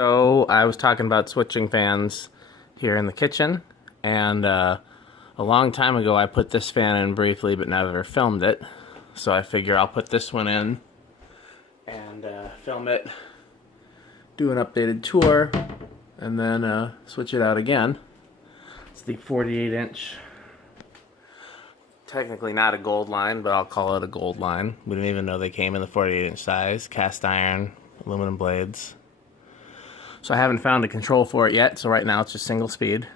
So I was talking about switching fans here in the kitchen, and a long time ago I put this fan in briefly but never filmed it. So I figure I'll put this one in and film it, do an updated tour, and then switch it out again. It's the 48-inch, technically not a gold line, but I'll call it a gold line. We didn't even know they came in the 48-inch size, cast iron, aluminum blades. So I haven't found a control for it yet, so right now it's just single speed.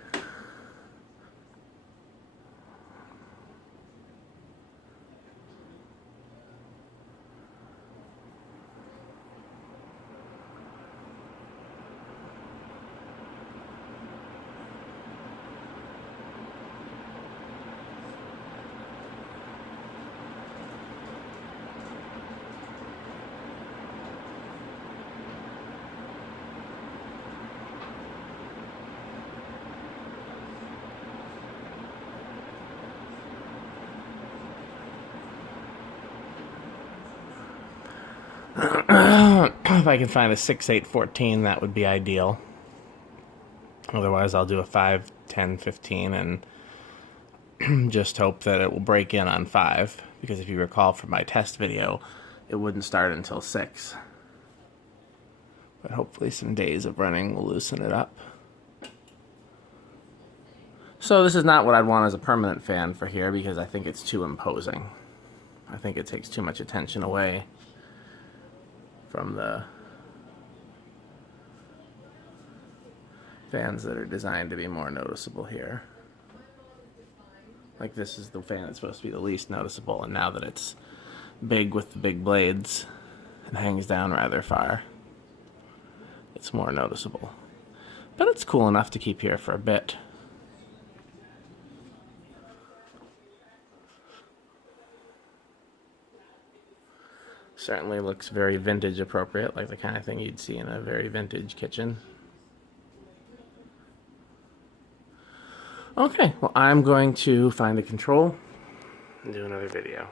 If I can find a 6/8/14, that would be ideal. Otherwise, I'll do a 5, 10, 15, and just hope that it will break in on 5. Because if you recall from my test video, it wouldn't start until 6. But hopefully some days of running will loosen it up. So this is not what I'd want as a permanent fan for here, because I think it's too imposing. I think it takes too much attention away from the fans that are designed to be more noticeable here. Like this is the fan that's supposed to be the least noticeable, and now that it's big with the big blades and hangs down rather far, it's more noticeable. But it's cool enough to keep here for a bit. Certainly looks very vintage appropriate, like the kind of thing you'd see in a very vintage kitchen. Okay, well, I'm going to find a control and do another video.